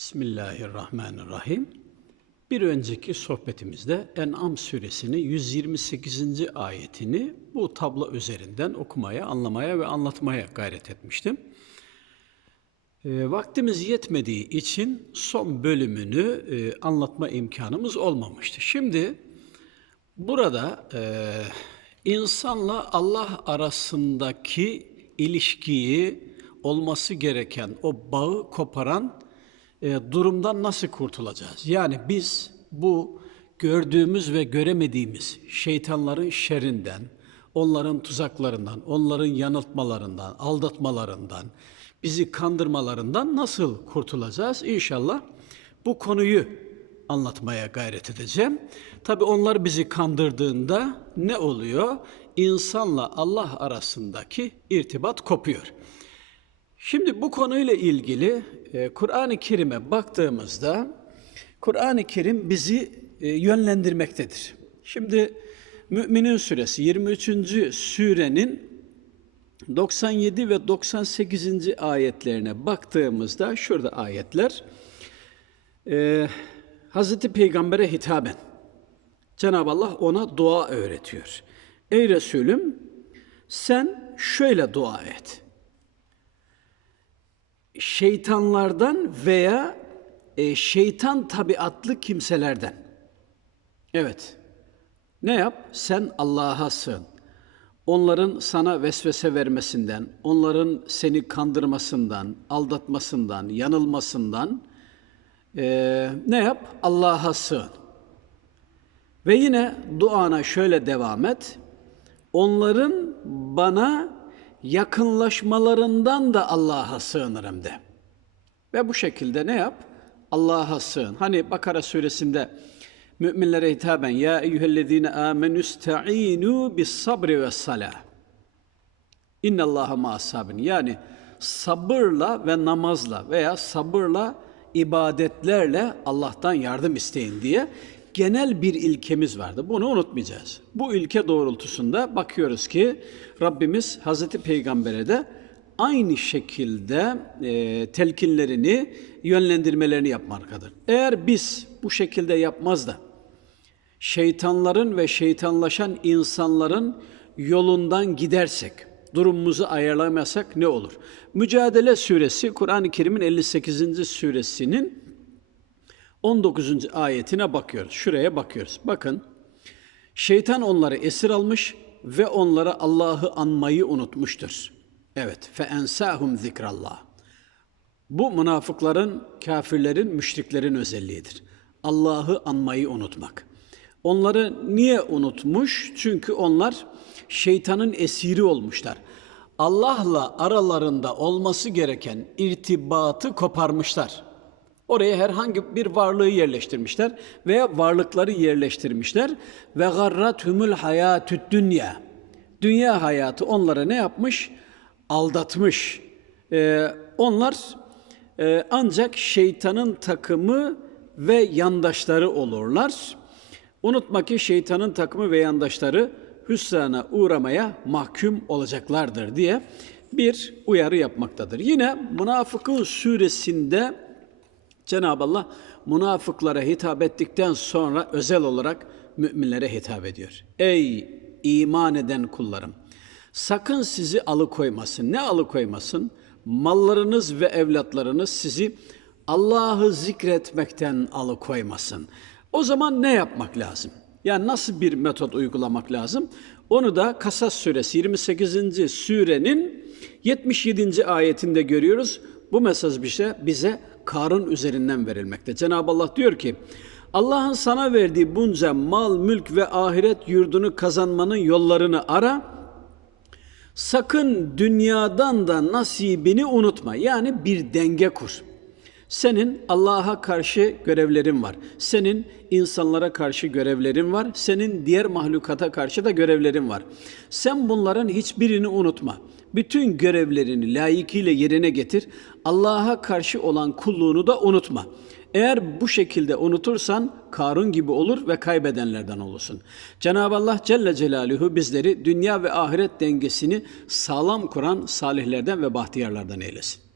Bismillahirrahmanirrahim. Bir önceki sohbetimizde En'am suresinin 128. ayetini bu tablo üzerinden okumaya, anlamaya ve anlatmaya gayret etmiştim. E, vaktimiz yetmediği için son bölümünü e, anlatma imkanımız olmamıştı. Şimdi burada e, insanla Allah arasındaki ilişkiyi olması gereken o bağı koparan e, durumdan nasıl kurtulacağız? Yani biz bu gördüğümüz ve göremediğimiz şeytanların şerrinden, onların tuzaklarından, onların yanıltmalarından, aldatmalarından, bizi kandırmalarından nasıl kurtulacağız? İnşallah bu konuyu anlatmaya gayret edeceğim. Tabi onlar bizi kandırdığında ne oluyor? İnsanla Allah arasındaki irtibat kopuyor. Şimdi bu konuyla ilgili e, Kur'an-ı Kerim'e baktığımızda Kur'an-ı Kerim bizi e, yönlendirmektedir. Şimdi Müminin Suresi 23. surenin 97 ve 98. ayetlerine baktığımızda şurada ayetler e, Hazreti Peygamber'e hitaben Cenab-ı Allah ona dua öğretiyor. Ey Resulüm sen şöyle dua et şeytanlardan veya e, şeytan tabiatlı kimselerden. Evet. Ne yap? Sen Allah'a sığın. Onların sana vesvese vermesinden, onların seni kandırmasından, aldatmasından, yanılmasından e, ne yap? Allah'a sığın. Ve yine duana şöyle devam et. Onların bana yakınlaşmalarından da Allah'a sığınırım de. Ve bu şekilde ne yap? Allah'a sığın. Hani Bakara suresinde müminlere hitaben ya eyyühellezine amenü sta'inu bis sabri ve salah. İnnallaha ma'asabin. Yani sabırla ve namazla veya sabırla ibadetlerle Allah'tan yardım isteyin diye genel bir ilkemiz vardı. Bunu unutmayacağız. Bu ilke doğrultusunda bakıyoruz ki Rabbimiz Hazreti Peygamber'e de aynı şekilde e, telkinlerini, yönlendirmelerini yapmaktadır. Eğer biz bu şekilde yapmaz da şeytanların ve şeytanlaşan insanların yolundan gidersek, durumumuzu ayarlamazsak ne olur? Mücadele suresi Kur'an-ı Kerim'in 58. suresinin 19. ayetine bakıyoruz. Şuraya bakıyoruz. Bakın. Şeytan onları esir almış ve onlara Allah'ı anmayı unutmuştur. Evet. Fe ensahum zikrallah. Bu münafıkların, kafirlerin, müşriklerin özelliğidir. Allah'ı anmayı unutmak. Onları niye unutmuş? Çünkü onlar şeytanın esiri olmuşlar. Allah'la aralarında olması gereken irtibatı koparmışlar. Oraya herhangi bir varlığı yerleştirmişler veya varlıkları yerleştirmişler ve garrathumul hayatüd dünya. Dünya hayatı onlara ne yapmış? Aldatmış. Ee, onlar e, ancak şeytanın takımı ve yandaşları olurlar. Unutma ki şeytanın takımı ve yandaşları hüsrana uğramaya mahkum olacaklardır diye bir uyarı yapmaktadır. Yine Münafıkun suresinde Cenab-ı Allah münafıklara hitap ettikten sonra özel olarak müminlere hitap ediyor. Ey iman eden kullarım! Sakın sizi alıkoymasın. Ne alıkoymasın? Mallarınız ve evlatlarınız sizi Allah'ı zikretmekten alıkoymasın. O zaman ne yapmak lazım? Yani nasıl bir metot uygulamak lazım? Onu da Kasas suresi 28. surenin 77. ayetinde görüyoruz. Bu mesaj bize, bize Karun üzerinden verilmekte. Cenab-ı Allah diyor ki, Allah'ın sana verdiği bunca mal, mülk ve ahiret yurdunu kazanmanın yollarını ara. Sakın dünyadan da nasibini unutma. Yani bir denge kur. Senin Allah'a karşı görevlerin var. Senin insanlara karşı görevlerin var. Senin diğer mahlukata karşı da görevlerin var. Sen bunların hiçbirini unutma. Bütün görevlerini layıkıyla yerine getir. Allah'a karşı olan kulluğunu da unutma. Eğer bu şekilde unutursan Karun gibi olur ve kaybedenlerden olursun. Cenab-ı Allah Celle Celaluhu bizleri dünya ve ahiret dengesini sağlam kuran salihlerden ve bahtiyarlardan eylesin.